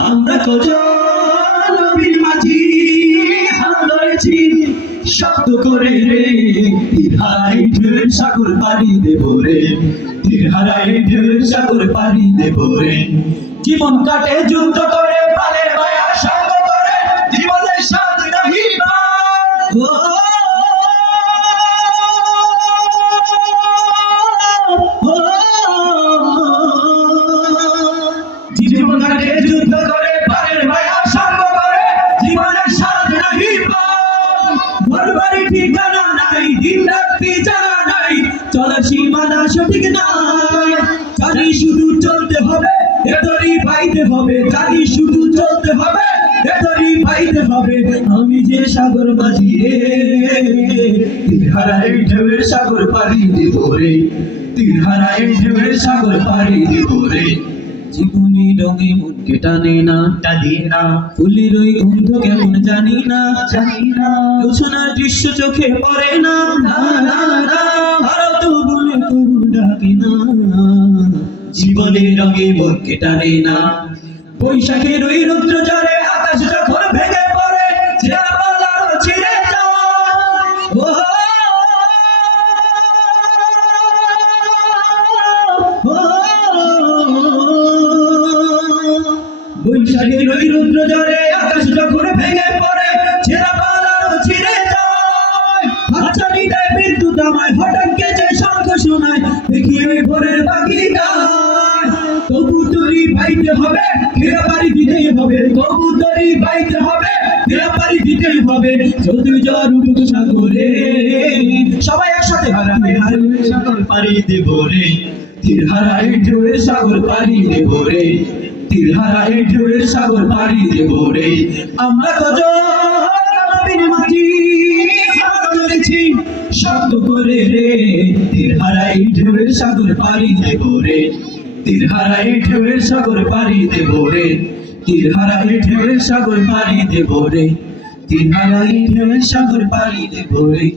আমরা কজন নবীর মাঝি হাত ধরেছি শক্ত করে রে তিরহারাই ঢেউ সাগর পানি দেব রে তিরহারাই ঢেউ সাগর পানি দেব রে। জীবন কাটে যুদ্ধ করে প্রাণের মায়া সঙ্গ করে জীবনের। ঠিকানা নাই, দিন সীমানা সঠিক নাই। শুধু চলতে হবে এতরি পাইতে হবে। জানি শুধু চলতে হবে এতরি পাইতে হবে। আমি যে সাগর মাঝি রে হারাই ঢেউয়ের সাগর পাড়ি দেব রে। তীর হারাই ঢেউয়ের সাগর পাড়ি দেব রে। জীবনী রঙে মনকে টানে না টানে না। ফুলের ওই গন্ধ কেমন জানি না জানি না। সোনার দৃশ্য চোখে পড়ে না। না না না। ভারত বলে তবু ডাকে না। জীবনের রঙে মনকে টানে না। বৈশাখের ওই রুদ্র বৈশাখের ওই রুদ্র জলে আকাশ যখন ভেঙে পড়ে, ছেঁড়া পালানো ছিঁড়ে যায়। বিদ্যুৎ আমায়, হঠাৎ গেছে শঙ্খ শোনায়, দেখি ওই ভোরের পাখি গায় কবুতরি পাইতে হবে পারি দিতেই হবে। কবুতরি পাইতে হবে পারি দিতেই হবে। যদি জ্বর উঠুক সাগরে, সবাই একসাথে হারাবে। হারবে সাগর পারি দেব রে। হারাই ঢেউয়ের সাগর পারি দেব রে। তীর হারাই ঢেউয়ের সাগর পারি দেব রে। আমরা নবীর মাঝি হাত শব্দ করে রে। তীর হারাই ঢেউয়ের সাগর পারি দেব রে। তীর হারাই ঢেউয়ের সাগর পারি দেব রে। তীর হারাই ঢেউয়ের সাগর পারি দেব রে। তীর হারাই ঢেউয়ের সাগর পারি দেব রে।